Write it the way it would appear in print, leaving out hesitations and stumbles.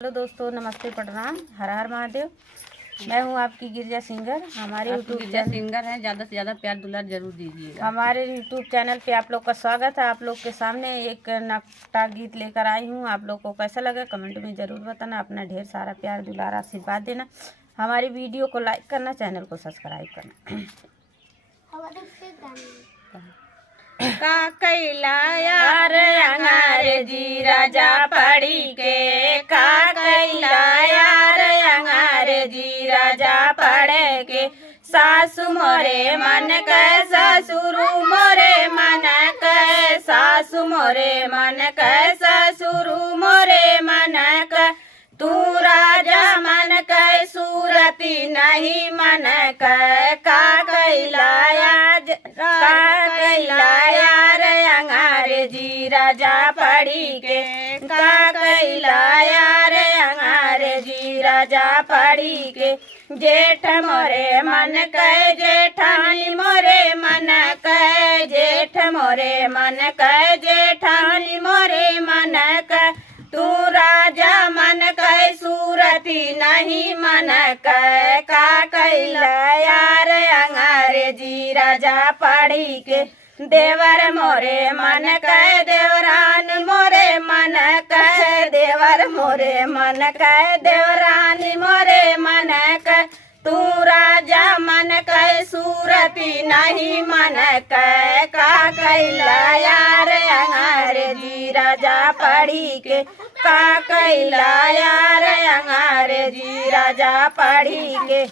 Hello दोस्तों, नमस्ते, प्रणाम, हर हर महादेव। मैं हूं आपकी गिरजा सिंगर। हमारे यूट्यूब सिंगर हैं, ज़्यादा से ज़्यादा प्यार दुलार जरूर दीजिएगा। हमारे यूट्यूब चैनल पे आप लोग का स्वागत है। आप लोग के सामने एक नकटा गीत लेकर आई हूं। आप लोग को कैसा लगा कमेंट में ज़रूर बताना। अपना ढेर सारा प्यार दुलार आशीर्वाद देना। हमारी वीडियो को लाइक करना, चैनल को सब्सक्राइब करना। का कैला यार अंग्रेजी राजा पढ़ी के, का कैला यार अंग्रेजी राजा पढ़े के। सासु मोरे मन के ससुर मोरे मन के, सासु मोरे मन के ससुर मोरे मन के। तू राजा मन के सूरती नहीं मन के, का कैला यार अंग्रेजी राजा पढ़ी के, का कैला यार अंग्रेजी राजा पढ़ी के। जेठ मोरे मन के जेठानी मोरे मन के, जेठ मोरे मन के जेठानी मोरे मन के। तू राजा मन के सूरती नहीं मन के, का कैला यार अंग्रेजी राजा पढ़ी के। देवर मोरे मन के देवरान मोरे मन के, देवर मोरे मन के देवरानी मोरे मन के। तू राजा मन के सूरती नहीं मन के, का कैला यार अंग्रेजी राजा पढ़ी के, का कैला यार अंग्रेजी राजा पढ़ी के।